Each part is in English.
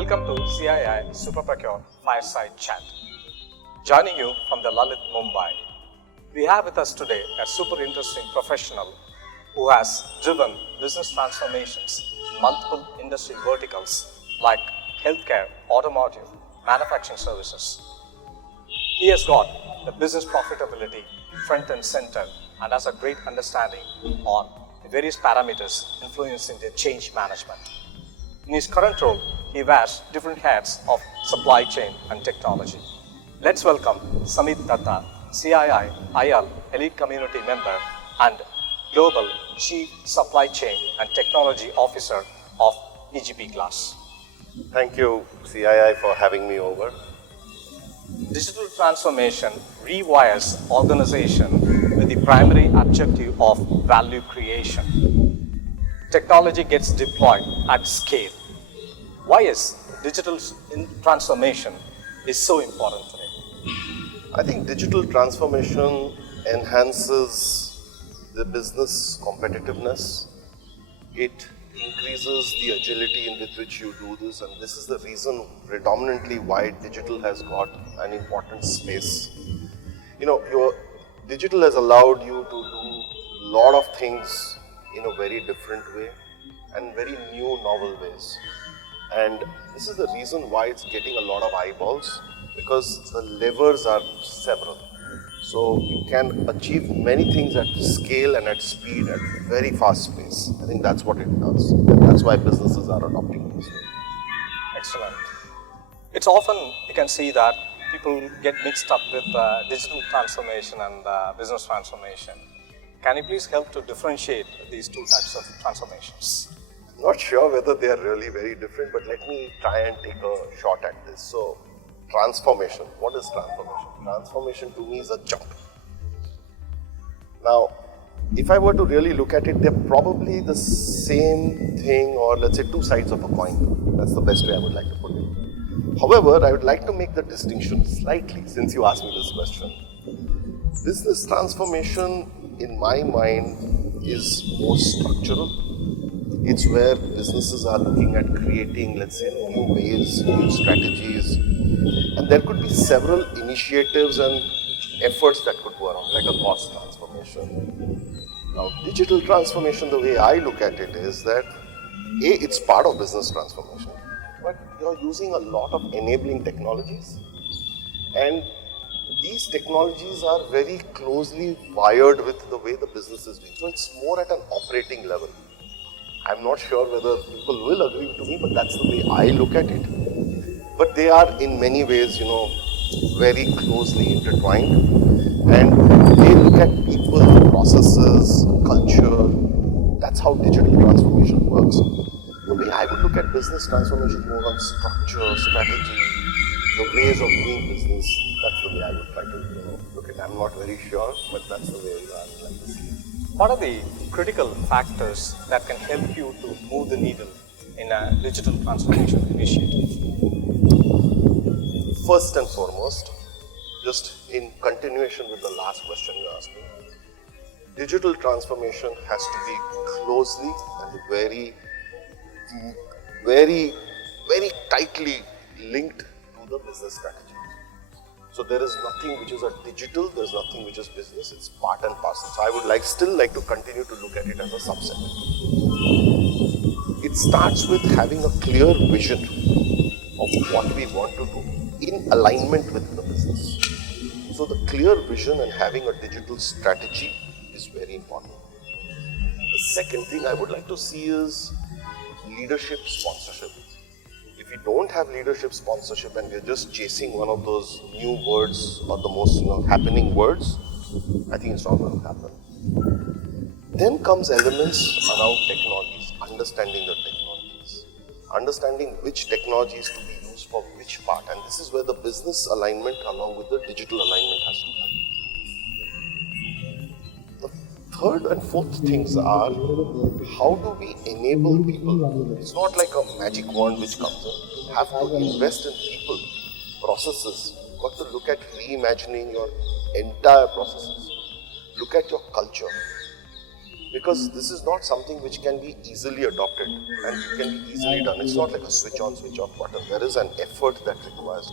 Welcome to CII Super Procure Fireside Chat. Joining you from the Lalit, Mumbai. We have with us today a super interesting professional who has driven business transformations in multiple industry verticals like healthcare, automotive, manufacturing services. He has got the business profitability front and center and has a great understanding on the various parameters influencing the change management. In his current role, he wears different hats of supply chain and technology. Let's welcome Samit Datta, CII IL Elite Community Member and Global Chief Supply Chain and Technology Officer of EGP Class. Thank you, CII, for having me over. Digital transformation rewires organization with the primary objective of value creation. Technology gets deployed at scale. Why is digital transformation is so important today? I think digital transformation enhances the business competitiveness. It increases the agility with which you do this, and this is the reason predominantly why digital has got an important space. Your digital has allowed you to do a lot of things in a very different way and very new, novel ways. And this is the reason why it's getting a lot of eyeballs, because the levers are several. So you can achieve many things at scale and at speed at very fast pace. I think that's what it does. That's why businesses are adopting this. Excellent. It's often you can see that people get mixed up with digital transformation and business transformation. Can you please help to differentiate these two types of transformations? Not sure whether they are really very different, but let me try and take a shot at this. So, transformation. What is transformation? Transformation to me is a jump. Now, if I were to really look at it, they're probably the same thing, or let's say two sides of a coin. That's the best way I would like to put it. However, I would like to make the distinction slightly, since you asked me this question. Business transformation, in my mind, is more structural. It's where businesses are looking at creating, let's say, new ways, new strategies. And there could be several initiatives and efforts that could go around, like a cost transformation. Now, digital transformation, the way I look at it is that, it's part of business transformation, but you're using a lot of enabling technologies. And these technologies are very closely wired with the way the business is doing. So it's more at an operating level. I'm not sure whether people will agree with me, but that's the way I look at it. But they are in many ways, very closely intertwined. And they look at people, processes, culture. That's how digital transformation works. The way I would look at business transformation more on structure, strategy, the ways of doing business. That's the way I would try to look at it. I'm not very sure, but that's the way I would like to see it. What are the critical factors that can help you to move the needle in a digital transformation initiative? First and foremost, just in continuation with the last question you asked me, digital transformation has to be closely and very, very, very tightly linked to the business strategy. So there is nothing which is a digital, there is nothing which is business, it's part and parcel. So I would still like to continue to look at it as a subset. It starts with having a clear vision of what we want to do in alignment with the business. So the clear vision and having a digital strategy is very important. The second thing I would like to see is leadership sponsorship. If we don't have leadership sponsorship and we're just chasing one of those new words or the most happening words, I think it's not going to happen. Then comes elements around technologies, understanding the technologies, understanding which technologies to be used for which part, and this is where the business alignment along with the digital alignment has to happen. The third and fourth things are, how do we enable people? It's not like a magic wand which comes in. You have to invest in people, processes. You've got to look at reimagining your entire processes. Look at your culture. because this is not something which can be easily adopted and it can be easily done. It's not like a switch on, switch off button. There is an effort that requires.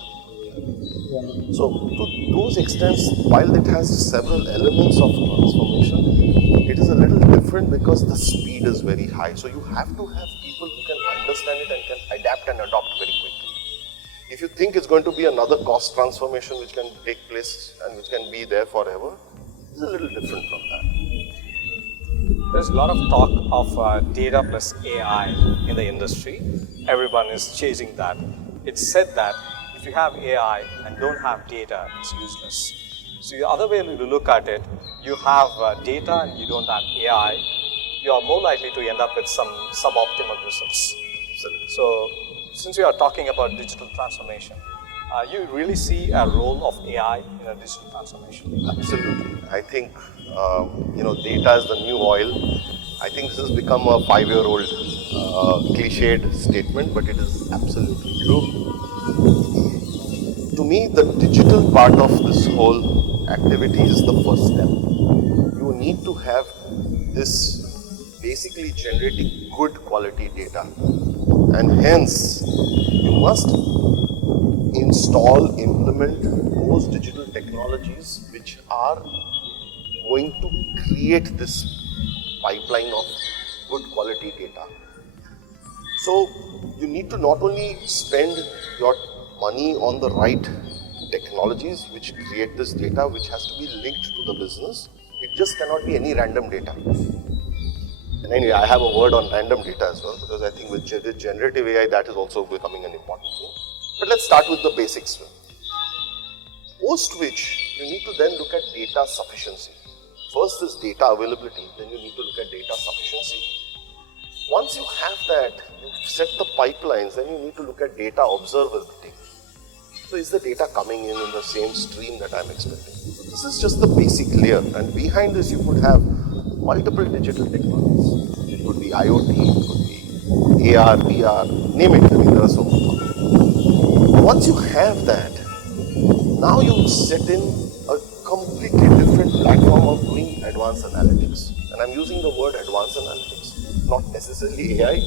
So to those extents, while it has several elements of transformation, it is a little different because the speed is very high. So you have to have people who can understand it and can adapt and adopt very quickly. If you think it's going to be another cost transformation which can take place and which can be there forever, it's a little different from that. There's a lot of talk of data plus AI in the industry. Everyone is chasing that. It's said that if you have AI and don't have data, it's useless. So the other way to look at it, you have data and you don't have AI, you are more likely to end up with some suboptimal results. So since we are talking about digital transformation, you really see a role of AI in a digital transformation? Absolutely. I think data is the new oil. I think this has become a 5-year-old cliched statement, but it is absolutely true. To me, the digital part of this whole activity is the first step. You need to have this basically generating good quality data, and hence you must install, implement those digital technologies which are going to create this pipeline of good quality data. So you need to not only spend your money on the right technologies which create this data, which has to be linked to the business. It just cannot be any random data. And anyway, I have a word on random data as well, because I think with generative AI, that is also becoming an important thing. But let's start with the basics. Post which, you need to then look at data sufficiency. First is data availability, then you need to look at data sufficiency. Once you have that, you set the pipelines, then you need to look at data observability. So is the data coming in the same stream that I'm expecting? So this is just the basic layer, and behind this you could have multiple digital technologies. It could be IoT, it could be AR, VR, name it. I mean, there are so many. Once you have that, now you set in a completely different platform of doing advanced analytics. And I'm using the word advanced analytics, not necessarily AI,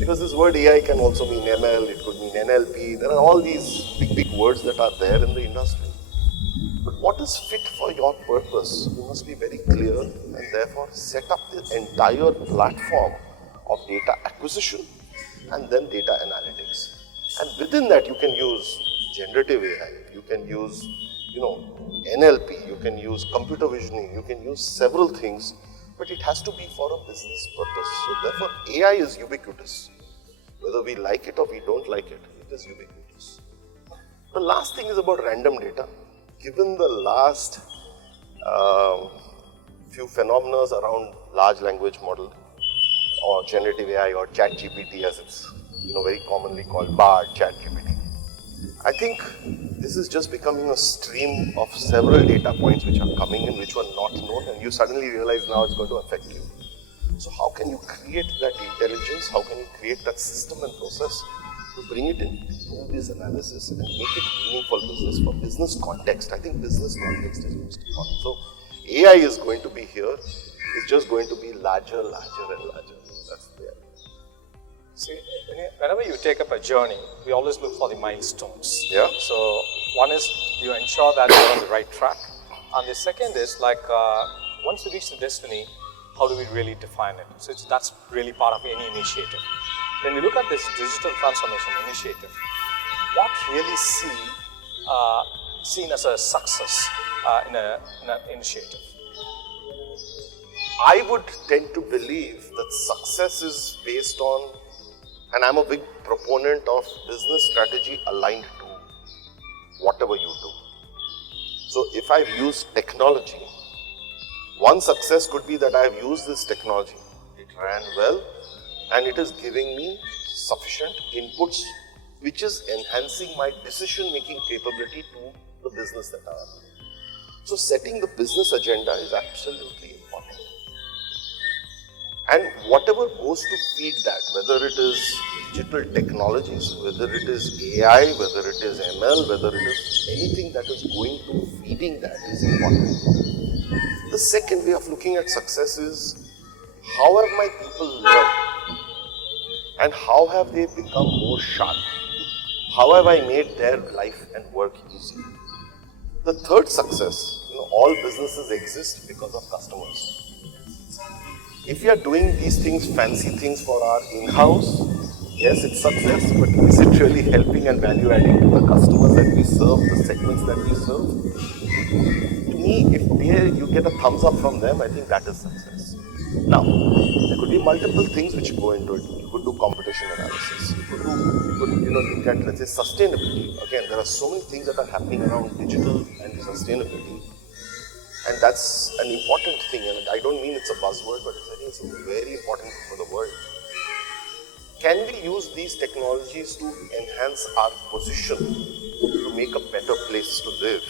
because this word AI can also mean ML, it could mean NLP. There are all these big words that are there in the industry. But what is fit for your purpose, you must be very clear and therefore set up the entire platform of data acquisition and then data analytics. And within that you can use generative AI, you can use NLP, you can use computer visioning, you can use several things, but it has to be for a business purpose. So therefore AI is ubiquitous. Whether we like it or we don't like it, it is ubiquitous. The last thing is about random data. Given the last few phenomena around large language model or generative AI or chat GPT as it's very commonly called, BARD, chat GPT. I think this is just becoming a stream of several data points which are coming in which were not known, and you suddenly realize now it's going to affect you. So how can you create that intelligence? How can you create that system and process to bring it in, do this analysis and make it meaningful business for business context? I think business context is most important. So AI is going to be here. It's just going to be larger and larger. That's the idea. See, whenever you take up a journey, we always look for the milestones. Yeah. So one is you ensure that you're on the right track. And the second is once you reach the destiny, how do we really define it? So that's really part of any initiative. When we look at this digital transformation initiative, what really seen as a success in an initiative? I would tend to believe that success is based on, and I'm a big proponent of business strategy aligned to whatever you do. So if I've used technology, one success could be that I've used this technology. It ran well and it is giving me sufficient inputs which is enhancing my decision-making capability to the business that I am. So setting the business agenda is absolutely important. And whatever goes to feed that, whether it is digital technologies, whether it is AI, whether it is ML, whether it is anything that is going to feeding that is important. The second way of looking at success is how have my people learned? And how have they become more sharp? How have I made their life and work easy? The third success, all businesses exist because of customers. If we are doing these things, fancy things for our in-house, yes, it's success, but is it really helping and value adding to the customers that we serve, the segments that we serve? To me, if you get a thumbs up from them, I think that is success. Now, there could be multiple things which go into it. You could do competition analysis. You could look at, let's say, sustainability. Again, there are so many things that are happening around digital and sustainability. And that's an important thing. And I don't mean it's a buzzword, but I think it's very important for the world. Can we use these technologies to enhance our position, to make a better place to live,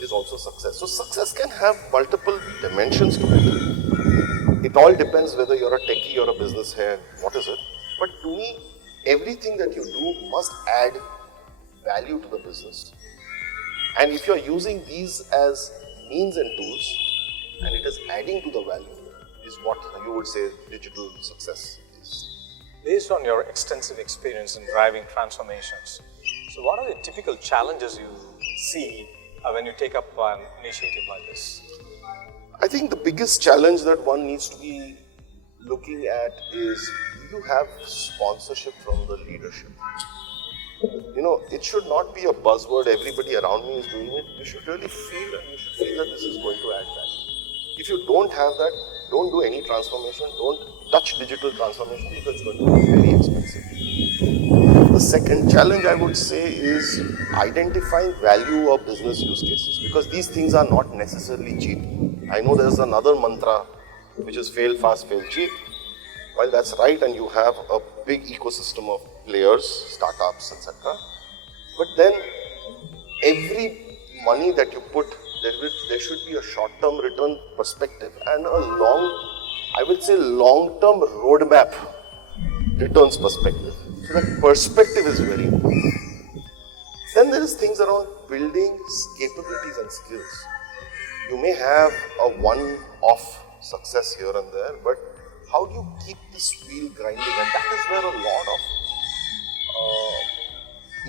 is also success. So success can have multiple dimensions to it. It all depends whether you're a techie or a business head, what is it? But to me, everything that you do must add value to the business. And if you're using these as means and tools, and it is adding to the value, is what you would say digital success is. Based on your extensive experience in driving transformations, so what are the typical challenges you see when you take up an initiative like this? I think the biggest challenge that one needs to be looking at is, do you have sponsorship from the leadership? It should not be a buzzword, everybody around me is doing it. You should really feel, and you should feel that this is going to add value. If you don't have that, don't do any transformation, don't touch digital transformation because it's going to be very expensive. The second challenge I would say is identifying value of business use cases, because these things are not necessarily cheap. I know there's another mantra which is fail fast, fail cheap. While that's right, and you have a big ecosystem of players, startups, etc. But then every money that you put, there should be a short-term return perspective and a long-term roadmap returns perspective. So that perspective is very important. Then there is things around building capabilities and skills. You may have a one-off success here and there, but how do you keep this wheel grinding? And that is where a lot of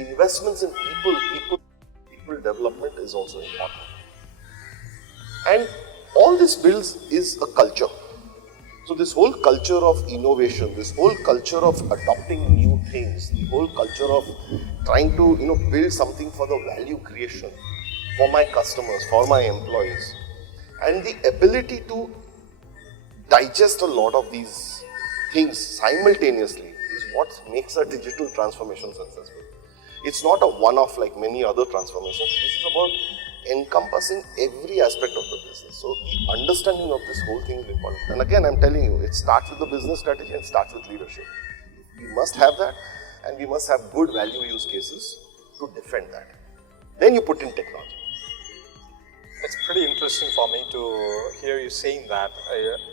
investments in people development is also important. And all this builds is a culture. So this whole culture of innovation, this whole culture of adopting new things, the whole culture of trying to build something for the value creation for my customers, for my employees, and the ability to digest a lot of these things simultaneously is what makes a digital transformation successful. It's not a one-off like many other transformations. This is about encompassing every aspect of the business. So the understanding of this whole thing is important. And again, I'm telling you, it starts with the business strategy and starts with leadership. We must have that, and we must have good value use cases to defend that. Then you put in technology. It's pretty interesting for me to hear you saying that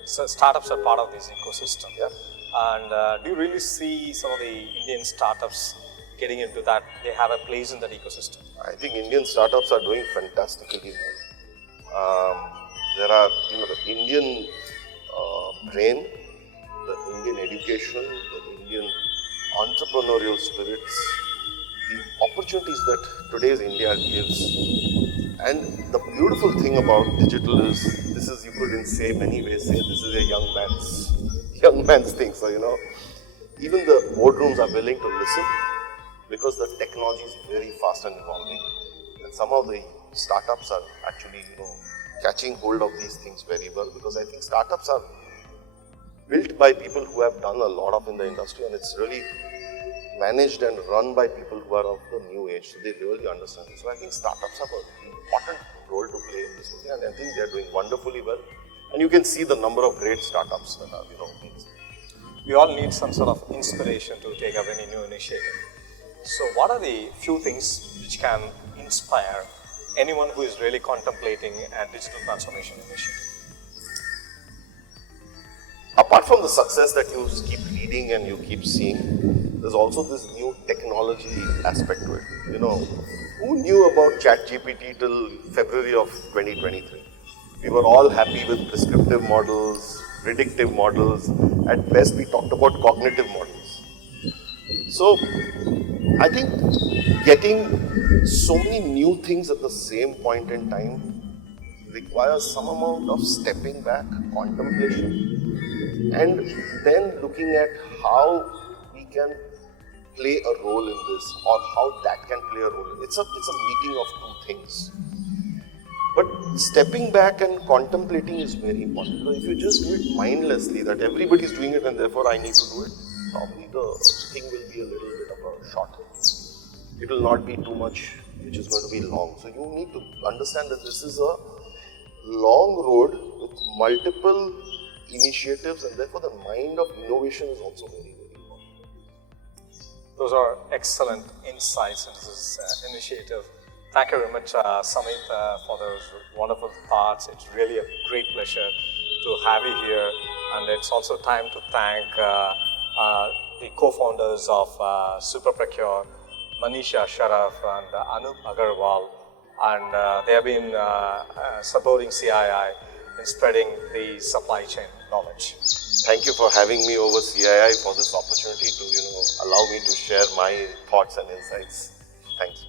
startups are part of this ecosystem. Yeah. And do you really see some of the Indian startups getting into that? They have a place in that ecosystem. I think Indian startups are doing fantastically well. There are, the Indian brain, the Indian education, the Indian entrepreneurial spirits, the opportunities that today's India gives. And the beautiful thing about digital is, you could in say many ways say this is a young man's thing. So, even the boardrooms are willing to listen because the technology is very fast and evolving. And some of the startups are actually, catching hold of these things very well, because I think startups are built by people who have done a lot of in the industry, and it's really managed and run by people who are of the new age, so they really understand it. So I think startups have an important role to play in this movie, and I think they are doing wonderfully well. And you can see the number of great startups that are, We all need some sort of inspiration to take up any new initiative. So what are the few things which can inspire anyone who is really contemplating a digital transformation initiative? Apart from the success that you keep reading and you keep seeing, there's also this new technology aspect to it. Who knew about ChatGPT till February of 2023? We were all happy with prescriptive models, predictive models. At best, we talked about cognitive models. So, I think getting so many new things at the same point in time requires some amount of stepping back, contemplation, and then looking at how we can play a role in this, or how that can play a role. It's a meeting of two things. But stepping back and contemplating is very important. So if you just do it mindlessly, that everybody's doing it and therefore I need to do it, probably the thing will be a little bit of a short. It will not be too much, which is going to be long. So you need to understand that this is a long road with multiple initiatives, and therefore the mind of innovation is also very, very important. Those are excellent insights into this initiative. Thank you very much, Samit, for those wonderful thoughts. It's really a great pleasure to have you here, and it's also time to thank the co-founders of SuperProcure, Manisha Sharaf and Anup Agarwal, and they have been supporting CII in spreading the supply chain knowledge. Thank you for having me over CII for this opportunity to allow me to share my thoughts and insights. Thanks.